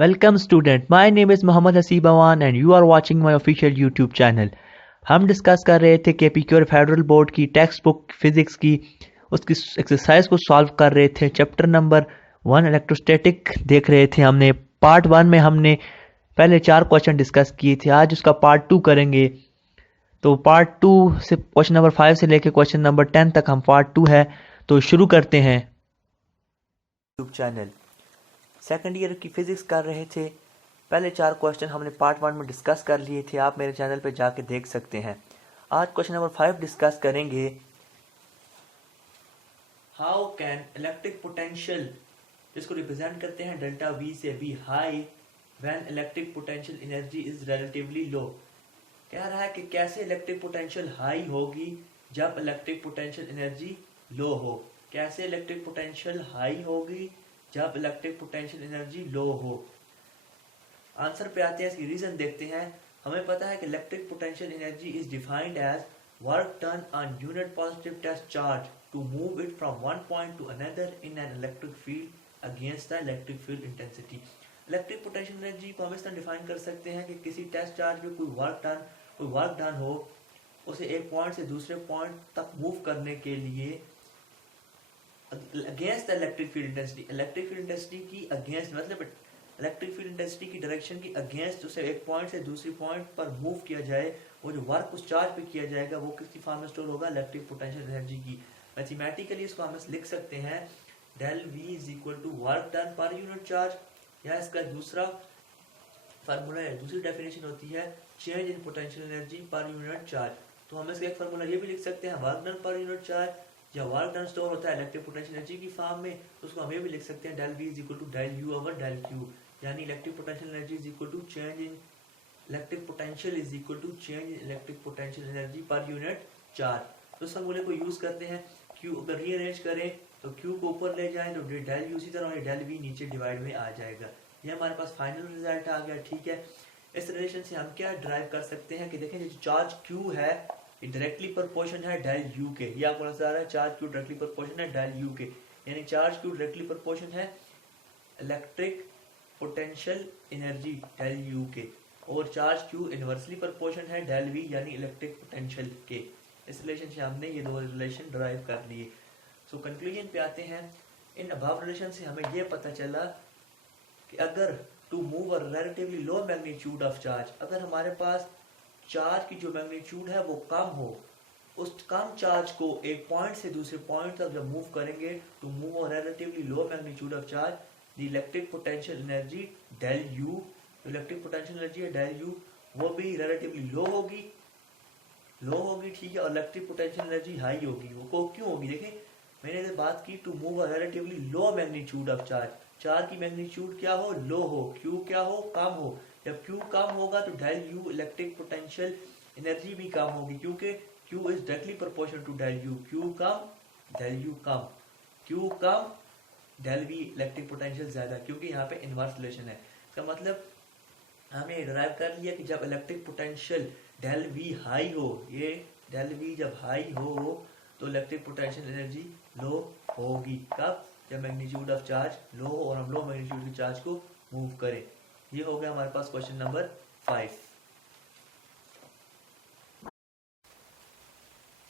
Welcome student, my name is Mohammad Hasib Awan and you are watching my official YouTube channel. हम discuss कर रहे थे KPQ और federal board की text book physics की उसकी एक्सरसाइज को सॉल्व कर रहे थे। चैप्टर नंबर 1 इलेक्ट्रोस्टैटिक देख रहे थे। हमने पार्ट 1 में हमने पहले 4 क्वेश्चन डिस्कस किए थे। आज उसका पार्ट 2 करेंगे। तो पार्ट 2 से क्वेश्चन नंबर 5 से लेकर क्वेश्चन नंबर 10 तक हम पार्ट 2 है, तो शुरू करते हैं। यूट्यूब चैनल सेकंड ईयर की फिजिक्स कर रहे थे। पहले 4 क्वेश्चन हमने पार्ट 1 में डिस्कस कर लिए थे, आप मेरे चैनल पे जाके देख सकते हैं। आज क्वेश्चन नंबर 5 डिस्कस करेंगे। हाउ कैन इलेक्ट्रिक पोटेंशियल, जिसको रिप्रेजेंट करते हैं डेल्टा वी से, be high when electric potential energy is relatively low. कह रहा है कि कैसे इलेक्ट्रिक पोटेंशियल हाई होगी जब इलेक्ट्रिक पोटेंशियल एनर्जी लो हो। कैसे इलेक्ट्रिक पोटेंशियल हाई होगी जब इलेक्ट्रिक पोटेंशियल एनर्जी लो हो। आंसर पे आते हैं, इसकी रीजन देखते हैं। हमें पता है कि electric potential energy is defined as work done on unit positive test charge to move it from one point to another in an electric field against the electric field intensity. Electric potential energy को हम इस तरह define कर सकते हैं कि किसी test charge में कोई वर्क डन हो, उसे एक पॉइंट से दूसरे पॉइंट तक मूव करने के लिए against the electric field intensity. Electric field intensity की अगेंस्ट, मतलब इलेक्ट्रिक फील्ड इंटेंसिटी की डायरेक्शन की अगेंस्ट उसे एक पॉइंट से दूसरी पॉइंट पर मूव किया जाए। वो जो वर्क उस चार्ज पे किया जाएगा वो किसकी फॉर्म में स्टोर होगा, इलेक्ट्रिक पोटेंशियल एनर्जी की। मैथमेटिकली इसको हम लिख सकते हैं del V is equal to work done per unit charge, या इसका दूसरा फार्मूला है, दूसरी डेफिनेशन होती है change in potential energy per unit charge. तो हम इसका एक फार्मूला ये भी लिख सकते हैं work done per unit charge, या वर्क डन स्टोर होता है इलेक्ट्रिक पोटेंशियल एनर्जी की फॉर्म में, तो उसको हम ये भी लिख सकते हैं del V is equal to del U over del Q, यानी electric potential energy is equal to change in electric potential is equal to change in electric potential energy per unit charge. तो इस फार्मूले को use करते हैं। Q अगर rearrange करें तो क्यू को ऊपर ले जाएं तो डेल यू इसी तरह डेल वी नीचे डिवाइड में आ जाएगा। ये हमारे पास फाइनल रिजल्ट आ गया। ठीक है, इस रिलेशन से हम क्या ड्राइव कर सकते हैं कि देखें जो चार्ज क्यू है डायरेक्टली प्रोपोर्शन है डेल यू के। ये आपको नजर आ रहा है, चार्ज क्यू डायरेक्टली प्रोपोर्शन है डेल यू के, यानी चार्ज क्यू डायरेक्टली प्रोपोर्शन है electric potential energy del U के, और चार्ज क्यू इनवर्सली प्रोपोर्शन है डेल वी यानी इलेक्ट्रिक पोटेंशियल के। इस रिलेशन से हमने ये दो रिलेशन ड्राइव कर लिए। सो कंक्लूजन पे आते हैं। इन अबव रिलेशन से हमें यह पता चला कि अगर to move a relatively low magnitude of charge, अगर हमारे पास चार्ज की जो मैग्नीट्यूड है वो कम हो, उस कम चार्ज को एक पॉइंट से दूसरे पॉइंट तक जब मूव करेंगे to move a relatively low magnitude of charge, the electric potential energy del U, electric potential energy है डेल यू, वो भी रिलेटिवली लो होगी। ठीक है, और इलेक्ट्रिक पोटेंशियल एनर्जी हाई होगी। वो क्यों होगी, देखें मैंने बात की to move a relatively low magnitude of charge, charge की मैग्नीट्यूड क्या हो, लो हो, क्यू क्या हो, कम हो। जब क्यू कम होगा तो del U electric potential energy भी कम होगी, क्योंकि Q is directly proportional to del U. Q कम डेल यू कम, क्यू कम डेल वी इलेक्ट्रिक पोटेंशियल ज्यादा, क्योंकि यहाँ पे इनवर्स रिलेशन है। इसका मतलब हमने डिराइव कर लिया कि जब electric potential del V high हो, ये डेल वी जब हाई हो तो इलेक्ट्रिक पोटेंशियल एनर्जी लो होगी। कब, जब मैग्नीट्यूड ऑफ चार्ज लो हो और हम लो मैग्नीट्यूड के चार्ज को मूव करें। ये हो गया हमारे पास क्वेश्चन नंबर 5।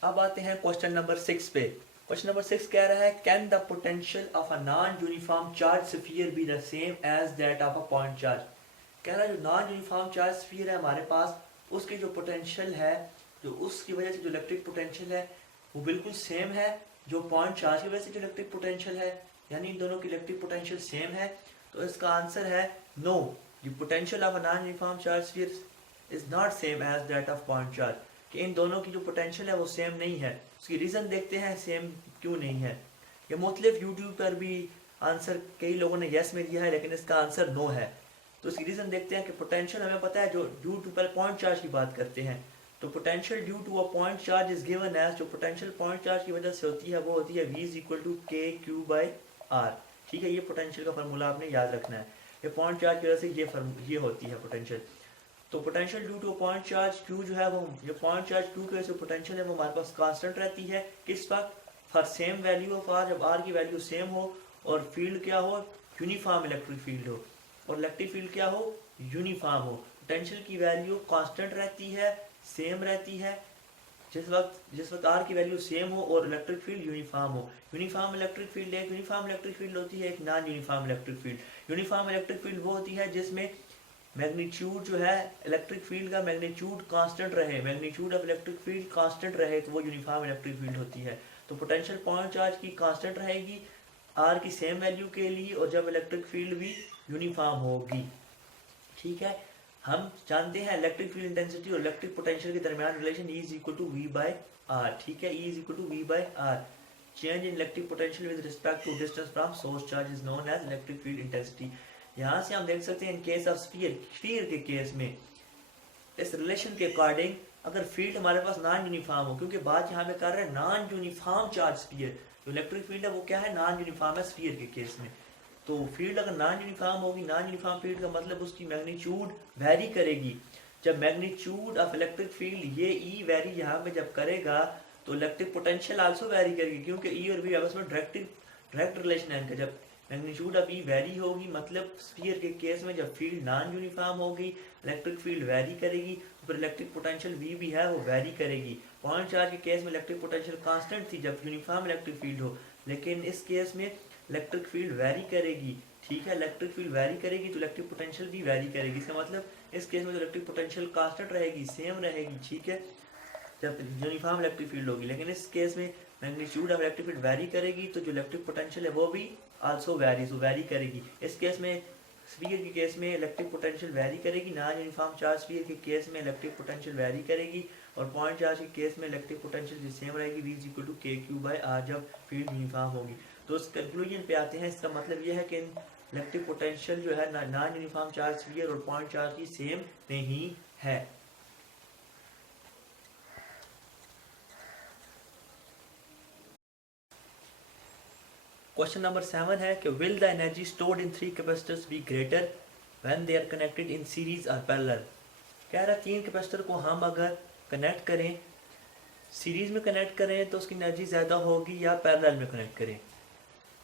अब आते हैं क्वेश्चन नंबर 6 पे। क्वेश्चन नंबर 6 कह रहा है can the potential of a non uniform charge sphere be the same as that of a point charge. कह रहा है जो नॉन यूनिफॉर्म चार्ज स्फीयर है हमारे पास, उसकी जो पोटेंशियल है, जो उसकी वजह से जो इलेक्ट्रिक पोटेंशियल है वो बिल्कुल सेम है जो पॉइंट चार्ज की वजह से जो इलेक्ट्रिक पोटेंशियल है, यानी इन दोनों की इलेक्ट्रिक पोटेंशियल सेम है। तो इसका आंसर है no, the potential of a non uniform charge sphere is not same as that of point charge, कि इन दोनों की जो पोटेंशियल है वो सेम नहीं है। उसकी रीजन देखते हैं सेम क्यों नहीं है। ये मुख्तलिफ यूट्यूब पर भी आंसर कई लोगों ने यस में दिया है, लेकिन इसका आंसर नो है। तो इसकी रीजन देखते हैं कि पोटेंशियल हमें पता है जो ड्यू टू, पहले पॉइंट चार्ज की बात करते हैं, तो potential due to a point charge is given as, जो पोटेंशियल पॉइंट चार्ज की वजह से होती है वो होती है v is equal to K Q by R. ठीक है, ये पोटेंशियल का फार्मूला आपने याद रखना है। ये पॉइंट चार्ज की वजह से ये होती है पोटेंशियल। तो potential due two point charge Q जो है वो, ये पॉइंट चार्ज क्यू की वजह से पोटेंशियल है वो हमारे पास कांस्टेंट रहती है। किस वक्त, for same value of R, जब आर की वैल्यू सेम हो और फील्ड क्या हो, यूनिफॉर्म इलेक्ट्रिक फील्ड हो। और इलेक्ट्रिक फील्ड क्या हो, यूनिफॉर्म हो। पोटेंशियल की वैल्यू कांस्टेंट रहती है, सेम रहती है, जिस वक्त आर की वैल्यू सेम हो और इलेक्ट्रिक फील्ड यूनिफॉर्म हो। यूनिफॉर्म इलेक्ट्रिक फील्ड, एक यूनिफॉर्म इलेक्ट्रिक फील्ड होती है, एक non uniform electric field. Uniform electric field वो होती है जिसमें मैग्नीट्यूड जो है इलेक्ट्रिक फील्ड का मैग्नीट्यूड कांस्टेंट रहे, magnitude of electric field constant रहे, तो वो यूनिफॉर्म इलेक्ट्रिक फील्ड होती है। तो पोटेंशियल पॉइंट चार्ज की कांस्टेंट रहेगी आर की सेम वैल्यू के लिए, और जब इलेक्ट्रिक फील्ड भी यूनिफॉर्म होगी। ठीक है, हम जानते हैं इलेक्ट्रिक फील्ड इंटेंसिटी और इलेक्ट्रिक पोटेंशियल के दरमियान relation E is equal to V by R। ठीक है, E is equal to V by R। Change in electric potential with respect to distance from source charge is known as electric field intensity. यहाँ से हम देख सकते हैं in case of sphere के case में इस रिलेशन के अकॉर्डिंग अगर फील्ड हमारे पास नॉन यूनिफॉर्म हो, क्योंकि बात यहाँ पे कर रहे हैं नॉन यूनिफॉर्म चार्ज स्फीयर, जो इलेक्ट्रिक फील्ड है वो क्या है, नॉन यूनिफॉर्म है स्फीयर के केस में। तो फील्ड अगर नॉन यूनिफॉर्म होगी, नॉन यूनिफॉर्म फील्ड का मतलब उसकी मैग्नीट्यूड वेरी करेगी। जब मैग्नीट्यूड ऑफ इलेक्ट्रिक फील्ड ये ई वेरी यहाँ पे जब करेगा तो इलेक्ट्रिक पोटेंशियल आल्सो वेरी करेगी, क्योंकि ई और वी आपस में डायरेक्ट रिलेशन है इनका। जब मैग्नीट्यूड ऑफ ई वेरी होगी मतलब स्फीयर के केस में जब फील्ड नॉन यूनिफॉर्म होगी इलेक्ट्रिक फील्ड वेरी करेगी, तो फिर इलेक्ट्रिक पोटेंशियल वी भी है वो वेरी करेगी। पॉइंट चार्ज के केस में इलेक्ट्रिक पोटेंशियल कांस्टेंट थी जब यूनिफॉर्म इलेक्ट्रिक फील्ड हो, लेकिन इस केस में इलेक्ट्रिक फील्ड वेरी करेगी। ठीक है, इलेक्ट्रिक फील्ड वेरी करेगी तो इलेक्ट्रिक पोटेंशियल भी वेरी करेगी। इसका मतलब इस केस में जो इलेक्ट्रिक पोटेंशियल कांस्टेंट रहेगी, सेम रहेगी। ठीक है, जब यूनिफॉर्म इलेक्ट्रिक फील्ड होगी, लेकिन इस केस में magnitude of electric field very करेगी तो जो इलेक्ट्रिक पोटेंशियल है वो भी आल्सो वेरी करेगी। इस केस में स्फीयर के केस में इलेक्ट्रिक पोटेंशियल वेरी करेगी, नॉन यूनिफॉर्म चार्ज स्फीयर के केस में इलेक्ट्रिक पोटेंशियल वेरी करेगी, और पॉइंट चार्ज के केस में इलेक्ट्रिक पोटेंशियल जो सेम रहेगी V is equal to KQ/R जब फील्ड यूनिफॉर्म होगी। तो इस कंक्लूजन पे आते हैं। इसका मतलब यह है कि इलेक्ट्रिक पोटेंशियल जो है नॉन यूनिफॉर्म चार्ज स्फीयर और पॉइंट चार्ज की सेम नहीं है। क्वेश्चन नंबर 7 है कि will the energy stored in 3 capacitors be greater when they are connected in series और पैरेलल। कह रहा 3 कैपेसिटर को हम अगर कनेक्ट करें, सीरीज में कनेक्ट करें तो उसकी एनर्जी ज़्यादा होगी या पैरेलल में कनेक्ट करें।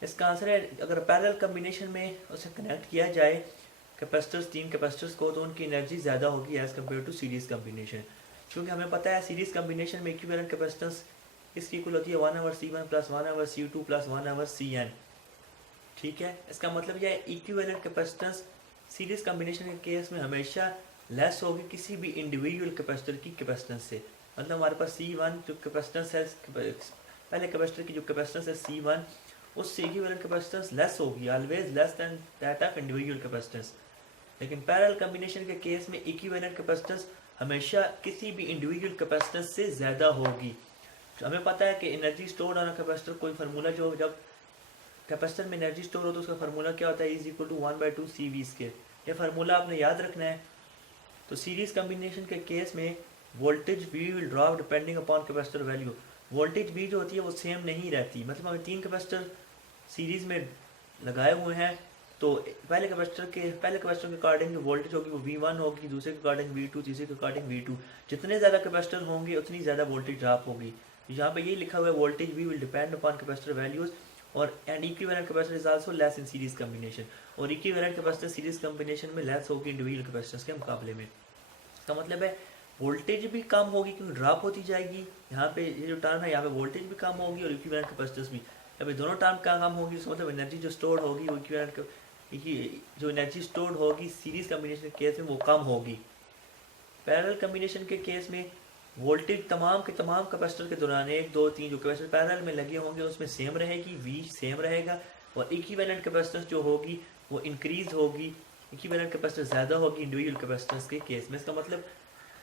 इसका आंसर है अगर पैरेलल कम्बिनेशन में उसे कनेक्ट किया जाए कैपेसिटर्स, 3 कैपेसिटर्स को, तो उनकी एनर्जी ज़्यादा होगी as compare to series combination. क्योंकि हमें पता है सीरीज कम्बिनेशन में इक्विवेलेंट कैपेसिटेंस इसकी इक्वल होती है 1/C1 plus 1/C2 plus 1/Cn। ठीक है, इसका मतलब यह इक्विवेलेंट कैपेसिटेंस सीरीज कम्बिनेशन के केस में हमेशा लेस होगी किसी भी इंडिविजुअल कैपेसिटर की कैपेसिटेंस से। मतलब हमारे पास C1 जो कैपेसिटेंस है, पहले कैपेसिटर की जो कैपेसिटेंस है C1, उससे इक्विवेलेंट कैपेसिटेंस लेस होगी, always less than that of individual capacitance. लेकिन पैरेलल कम्बिनेशन के केस में इक्विवेलेंट कैपेसिटेंस हमेशा किसी भी इंडिविजुअल कैपेसिटेंस से ज़्यादा होगी। तो हमें पता है कि एनर्जी स्टोर्ड ऑन कैपेसिटर, कोई फार्मूला जो जब कैपेसिटर में एनर्जी स्टोर हो तो उसका फार्मूला क्या होता है, इज इक्वल टू 1/2CV²। ये फार्मूला आपने याद रखना है। तो सीरीज कम्बिनेशन के केस में voltage V will drop depending upon capacitor value. Voltage V जो होती है वो सेम नहीं रहती। मतलब हमें 3 कैपेसिटर सीरीज में लगाए हुए हैं, तो पहले कैपेसिटर के अकॉर्डिंग जो वोल्टेज होगी वो V1 होगी, दूसरे के अकॉर्डिंग V2, तीसरे के अकॉर्डिंग V2। जितने ज़्यादा कैपेसिटर होंगे उतनी ज़्यादा वोल्टेज ड्रॉप होगी। यहाँ पे ये लिखा हुआ है voltage V will depend upon capacitor values, और and equivalent capacitor is also less in series combination. और इक्विवेलेंट कैपेसिटर सीरीज कम्बिनेशन में लेस होगी इंडिविजुअल कैपेसिटर्स के मुकाबले में। इसका मतलब है वोल्टेज भी कम होगी क्योंकि ड्रॉप होती जाएगी। यहाँ पे ये जो टर्म है यहाँ पे वोल्टेज भी कम होगी और इक्विवेलेंट कैपेसिटर्स भी, अभी दोनों टर्म का कम होगी। उसका मतलब एनर्जी जो स्टोर्ड होगी वो इक्विवेलेंट जो एनर्जी स्टोर्ड होगी सीरीज कम्बिनेशन के केस में वो कम होगी। पैरेलल कम्बिनेशन के केस में वोल्टेज तमाम के तमाम कैपेसिटर के दौरान 1, 2, 3 जो कैपेसिटर पैरेलल में लगे होंगे उसमें सेम रहेगी, V सेम रहेगा, और इक्विवेलेंट कैपेसिटेंस जो होगी वो इंक्रीज होगी, इक्विवेलेंट कैपेसिटेंस ज़्यादा होगी इंडिविजुअल कैपेसिटेंस के केस में। इसका मतलब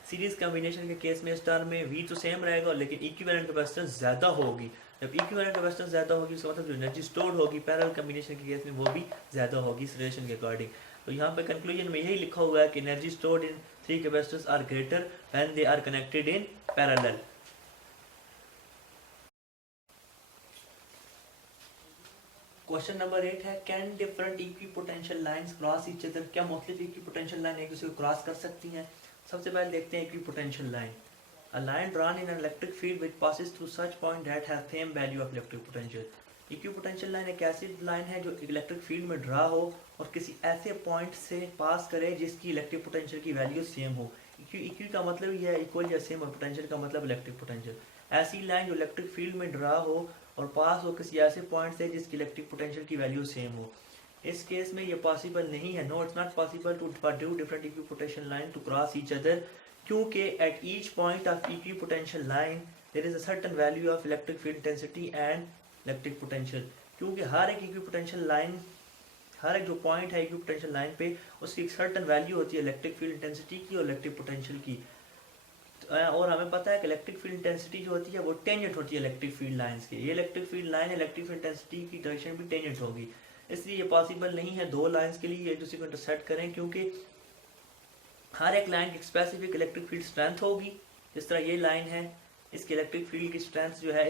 सीरीज कम्बिनेशन के केस में इस टर्म में V तो सेम रहेगा लेकिन इक्विवेलेंट कैपेसिटेंस ज़्यादा होगी। जब इक्विवेलेंट कैपेसिटेंस ज़्यादा होगी उसका मतलब जो एनर्जी स्टोर्ड होगी पैरेलल कम्बिनेशन के केस में वो भी ज़्यादा होगी इस रिलेशन के अकॉर्डिंग। तो यहाँ पे कंक्लूजन में यही लिखा हुआ है कि energy stored in 3 capacitors are greater when they are connected in parallel. Question number 8 है can different equipotential lines cross each other. क्या मुख्तलिफ इक्विपोटेंशियल लाइन एक दूसरे को क्रॉस कर सकती हैं। सबसे पहले देखते हैं equipotential line. A line drawn in an electric field which passes through such point that has same value of electric potential। Equipotential line एक ऐसी लाइन है जो इलेक्ट्रिक फील्ड में ड्रा हो और किसी ऐसे पॉइंट से पास करे जिसकी इलेक्ट्रिक पोटेंशियल की वैल्यू सेम हो। इक्वी का मतलब यह है इक्वल या सेम, और पोटेंशियल का मतलब इलेक्ट्रिक पोटेंशियल। ऐसी लाइन जो इलेक्ट्रिक फील्ड में ड्रा हो और पास हो किसी ऐसे पॉइंट से जिसकी इलेक्ट्रिक पोटेंशियल की वैल्यू सेम हो। इस केस में ये पॉसिबल नहीं है, no it's not possible to for two different equipotential line to cross each other, क्योंकि at each point of equipotential line there is a certain value of electric field intensity and electric potential. क्योंकि हर एक equipotential line, हर एक जो point है equipotential line पे, उसकी एक certain value होती है इलेक्ट्रिक फील्ड इंटेंसिटी की और इलेक्ट्रिक पोटेंशियल की। और हमें पता है कि इलेक्ट्रिक फील्ड इंटेंसिटी जो होती है वो टेंजेंट होती है इलेक्ट्रिक फील्ड लाइंस की। ये electric field line electric field intensity की डायरेक्शन भी टेंजेंट होगी, इसलिए ये पॉसिबल नहीं है दो लाइंस के लिए एक दूसरे को इंटरसेक्ट करें, क्योंकि हर एक लाइन की स्पेसिफिक इलेक्ट्रिक फील्ड स्ट्रेंथ होगी। जिस तरह ये लाइन है, इसकी इलेक्ट्रिक फील्ड की स्ट्रेंथ जो है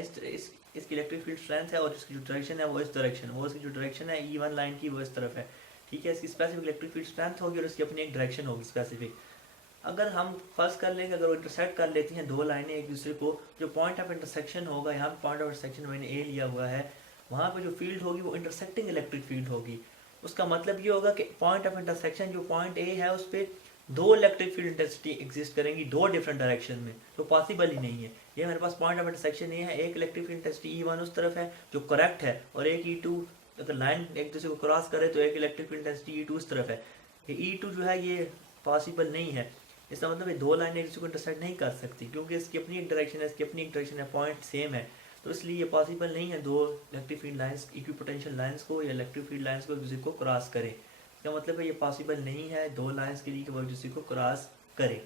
इसकी इलेक्ट्रिक फील्ड स्ट्रेंथ है और इसकी जो डायरेक्शन है वो इस डायरेक्शन, वो इसकी जो डायरेक्शन है E1 लाइन की वो इस तरफ है, ठीक है। इसकी स्पेसिफिक इलेक्ट्रिक फील्ड स्ट्रेंथ होगी और इसकी अपनी एक डायरेक्शन होगी स्पेसिफिक। अगर हम फर्स्ट कर लेंगे, अगर वो इंटरसेक्ट कर लेती हैं दो लाइनें एक दूसरे को, जो पॉइंट ऑफ इंटरसेक्शन होगा, यहाँ पे पॉइंट ऑफ इंटरसेक्शन मैंने ए लिया हुआ है, वहाँ पे जो फील्ड होगी वो इंटरसेक्टिंग इलेक्ट्रिक फील्ड होगी। उसका मतलब ये होगा कि पॉइंट ऑफ इंटरसेक्शन जो पॉइंट ए है उस पर दो इलेक्ट्रिक फील्ड इंटेंसिटी एग्जिस्ट करेंगी दो डिफरेंट डायरेक्शन में, तो पॉसिबल ही नहीं है। ये मेरे पास पॉइंट ऑफ इंटरसेक्शन ये है, एक इलेक्ट्रिक फील्ड इंटेंसिटी E1 उस तरफ है जो करेक्ट है, और एक E2, अगर लाइन एक दूसरे को क्रॉस करे तो एक इलेक्ट्रिक फील्ड इंटेंसिटी E2 उस तरफ है। ये E2 जो है ये पॉसिबल नहीं है। इसका मतलब ये दो लाइनें एक दूसरे को इंटरसेक्ट नहीं कर सकती, क्योंकि इसकी अपनी एक डायरेक्शन है, इसकी अपनी एक डायरेक्शन है, पॉइंट सेम है, तो इसलिए ये पॉसिबल नहीं है दो electric field lines equipotential lines को या इलेक्ट्रिक फील्ड लाइंस को एक दूसरे को क्रॉस करें। इसका मतलब है ये पॉसिबल नहीं है दो लाइंस के लिए कि वो एक दूसरे को क्रॉस करें।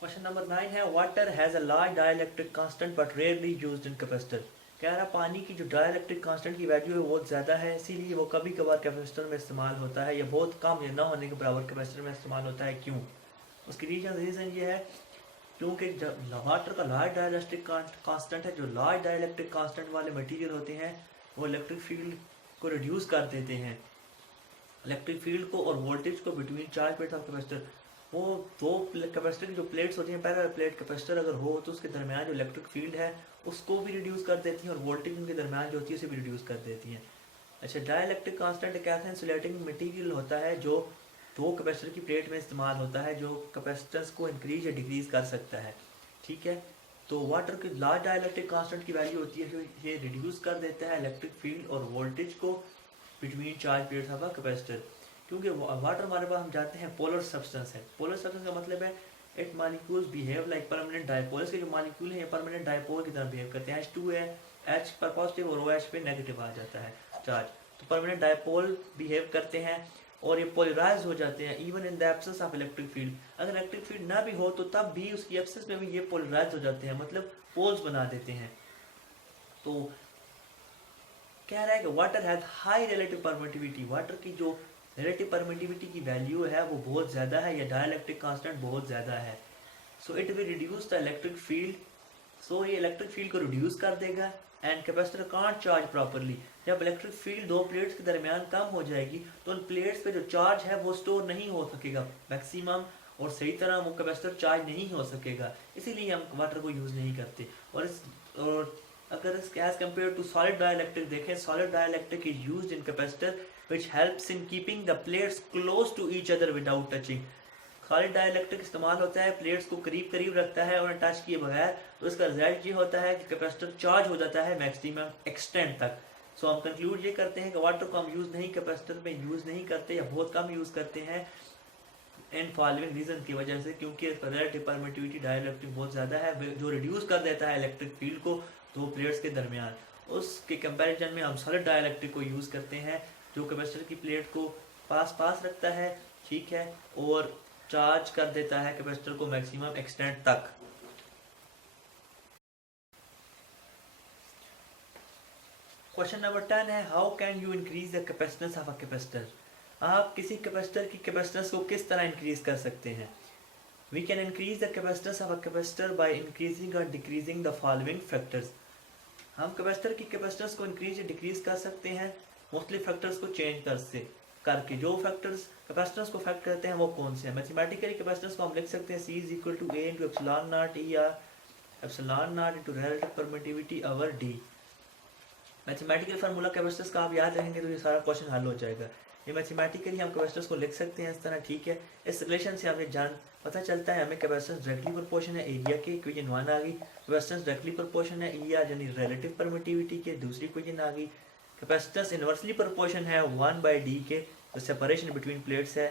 क्वेश्चन नंबर 9 है, water has a large dielectric constant but rarely used in capacitor. कह रहा पानी की जो डाइलेक्ट्रिक कांस्टेंट की वैल्यू है बहुत ज़्यादा है, इसीलिए वो कभी कभार कैपेसिटर में इस्तेमाल होता है, या बहुत कम या ना होने के बराबर कैपेसिटर में इस्तेमाल होता है। क्यों? उसकी रीज़न ये है क्योंकि वाटर का लार्ज डाइलेक्ट्रिक कांस्टेंट है, जो लार्ज डाइलेक्ट्रिक कांस्टेंट वाले मटेरियल होते हैं वो इलेक्ट्रिक फील्ड को रिड्यूस कर देते हैं, इलेक्ट्रिक फील्ड को और वोल्टेज को between charge plate of capacitor. वो दो कैपेसिटर की जो प्लेट्स होती हैं, पैरेलल प्लेट कैपेसिटर अगर हो तो उसके दरमियान जो इलेक्ट्रिक फील्ड है उसको भी रिड्यूस कर देती हैं और वोल्टेज उनके दरमियान जो होती है उसे भी रिड्यूस कर देती हैं। अच्छा, डाइलेक्ट्रिक कांस्टेंट एक ऐसा इंसुलेटिंग मटेरियल होता है जो दो कैपेसिटर की प्लेट में इस्तेमाल होता है, जो कैपेसिटेंस को इंक्रीज या डिक्रीज कर सकता है, ठीक है। तो वाटर की लार्ज डाइलेक्ट्रिक कांस्टेंट की वैल्यू होती है जो ये रिड्यूस कर देता है इलेक्ट्रिक फील्ड और वोल्टेज को between charge plates of a capacitor. क्योंकि वाटर हमारे पास हम जानते हैं पोलर सब्सटेंस है। पोलर सब्सटेंस का मतलब है it molecules behave like permanent dipole. इसके जो मॉलिक्यूल हैं ये परमानेंट डायपोल की तरह बिहेव करते हैं। H2 है, H पर पॉजिटिव और OH पे नेगेटिव आ जाता है चार्ज, तो परमानेंट डायपोल बिहेव करते हैं और ये पोलराइज हो जाते हैं even in the absence of electric field. अगर इलेक्ट्रिक फील्ड ना भी हो तो तब भी उसकी एब्सेंस में भी ये पोलराइज हो जाते हैं, मतलब पोल्स बना देते हैं। तो कह रहा है कि water has high relative permittivity, water की जो रिलेटिव परमिटिविटी की वैल्यू है वो बहुत ज़्यादा है, या डाइलेक्ट्रिक कांस्टेंट बहुत ज़्यादा है। So it will reduce the electric field, so ये इलेक्ट्रिक फील्ड को रिड्यूस कर देगा and capacitor can't charge properly. जब इलेक्ट्रिक फील्ड दो प्लेट्स के दरमियान कम हो जाएगी तो उन प्लेट्स पे जो चार्ज है वो स्टोर नहीं हो सकेगा मैक्सिमम, और सही तरह वो कैपेसिटर चार्ज नहीं हो सकेगा, इसीलिए हम वाटर को यूज़ नहीं करते। और अगर as compare to solid dielectric देखें, solid dielectric is used in capacitor which helps in keeping the plates close to each other without touching। Solid dielectric इस्तेमाल होता है, प्लेट्स को करीब करीब रखता है और टच किए बगैर, तो इसका रिजल्ट ये होता है कि कैपेसिटर चार्ज हो जाता है मैक्सिमम एक्सटेंट तक। सो हम कंक्लूड ये करते हैं कि वाटर को हम यूज़ नहीं, कैपेसिटर में यूज़ नहीं करते या बहुत कम यूज़ करते हैं इन फॉलोइंग रीजन की वजह से, क्योंकि इसका रिलेटिव परमिटिविटी डाइलेक्ट्रिक बहुत ज़्यादा है जो रिड्यूस कर देता है इलेक्ट्रिक फील्ड को दो प्लेट्स के दरमियान। उसके कंपेरिजन में हम सॉलिड डाइलेक्ट्रिक को यूज़ करते हैं जो कैपेसिटर की प्लेट को पास रखता है, ठीक है, और चार्ज कर देता है कैपेसिटर को मैक्सिमम एक्सटेंट तक। क्वेश्चन नंबर 10 है, how can you increase the capacitance of a capacitor. आप किसी कैपेसिटर की कैपेसिटेंस को किस तरह इंक्रीज कर सकते हैं। We can increase the capacitance of a capacitor by increasing और डिक्रीजिंग द फॉलोइंग फैक्टर्स। हम कैपेसिटर की कैपेसिटेंस को इंक्रीज या डिक्रीज कर सकते हैं मुख्तलिफ फैक्टर्स को चेंज कर से। करके जो फैक्टर्स कैपेसिटेंस को अफेक्ट करते हैं वो कौन से हैं। मैथमेटिकली कैपेसिटेंस को हम लिख सकते हैं C is equal to A into epsilon naught E या epsilon naught into relative permittivity over D। Mathematical formula capacitance का आप याद रखेंगे तो ये सारा क्वेश्चन हल हो जाएगा। ये मैथमेटिकली हम कैपेसिटेंस को लिख सकते हैं इस तरह, ठीक है। इस रिलेशन से हमें जान पता चलता है हमें कैपेसिटेंस डायरेक्टली प्रोपोर्शन है एरिया के, इक्वेशन 1 आ गई। कैपेसिटेंस डायरेक्टली प्रोपोर्शन है E यानी रिलेटिव परमिटिविटी के, दूसरी इक्वेशन आ गई। कैपेसिटेंस इनवर्सली प्रोपोर्शन है 1/d के, तो सेपरेशन बिटवीन प्लेट्स है,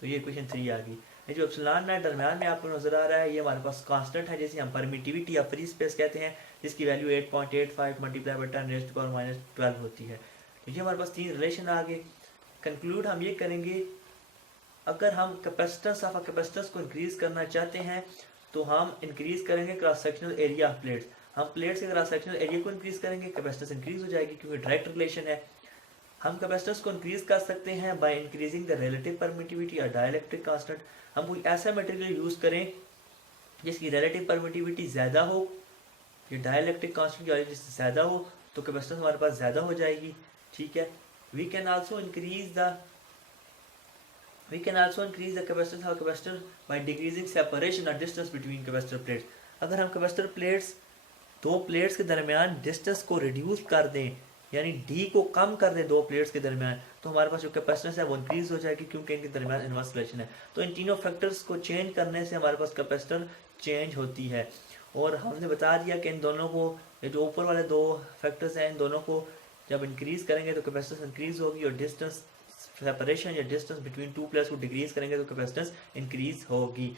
तो ये इक्वेशन 3 आ गई। ये जो एप्सिलॉन नॉट दरम्यान में आपको नजर आ रहा है ये हमारे पास कांस्टेंट है, जैसे हम परमिटिविटी या फ्री स्पेस कहते हैं, जिसकी वैल्यू 8.85 मल्टीप्लाई बाई 10⁻⁻12 होती है। तो ये हमारे पास 3 रिलेशन आ गए। कंक्लूड हम ये करेंगे, अगर हम कैपेसिटेंस ऑफ कैपेसिटेंस को इंक्रीज करना चाहते हैं तो हम इंक्रीज करेंगे cross sectional area of plates. हम प्लेट्स के क्रॉस सेक्शनल एरिया को इंक्रीज करेंगे, कैपेसिटेंस इंक्रीज हो जाएगी क्योंकि डायरेक्ट रिलेशन है। हम कैपेसिटेंस को इंक्रीज कर सकते हैं by increasing the relative permittivity और डाइलेक्ट्रिक कांस्टेंट। हम कोई ऐसा मटेरियल यूज करें जिसकी रिलेटिव परमिटिविटी ज़्यादा हो, ये डाइलेक्ट्रिक कांस्टेंट की वैल्यू जिससे ज़्यादा हो, तो कैपेसिटेंस हमारे पास ज़्यादा हो जाएगी, ठीक है। We can also increase the capacitance of capacitor by decreasing separation और डिस्टेंस बिटवीन कैपेसिटर प्लेट्स। अगर हम कैपेसिटर प्लेट्स, दो प्लेट्स के दरमियान डिस्टेंस को रिड्यूस कर दें, यानी D को कम कर दें दो प्लेट्स के दरमियान, तो हमारे पास जो कैपेसिटेंस है वो इंक्रीज हो जाएगी क्योंकि इनके दरमियान इनवर्स रिलेशन है। तो इन तीनों फैक्टर्स को चेंज करने से हमारे पास कैपेसिटर चेंज होती है। और हमने बता दिया कि इन दोनों को, ये जो ऊपर वाले दो फैक्टर्स हैं, इन दोनों को जब इंक्रीज करेंगे तो कैपेसिटेंस इंक्रीज होगी, और डिस्टेंस सेपरेशन या डिस्टेंस बिटवीन टू प्लेट्स को डिक्रीज करेंगे तो कैपेसिटेंस इंक्रीज होगी।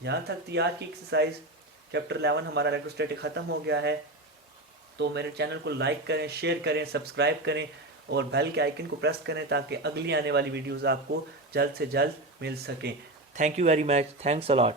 यहाँ तक थी आज की एक्सरसाइज। चैप्टर 11 हमारा इलेक्ट्रोस्टैटिक खत्म हो गया है। तो मेरे चैनल को लाइक करें, शेयर करें, सब्सक्राइब करें और बेल के आइकन को प्रेस करें ताकि अगली आने वाली वीडियोस आपको जल्द से जल्द मिल सकें। Thank you very much, thanks a lot.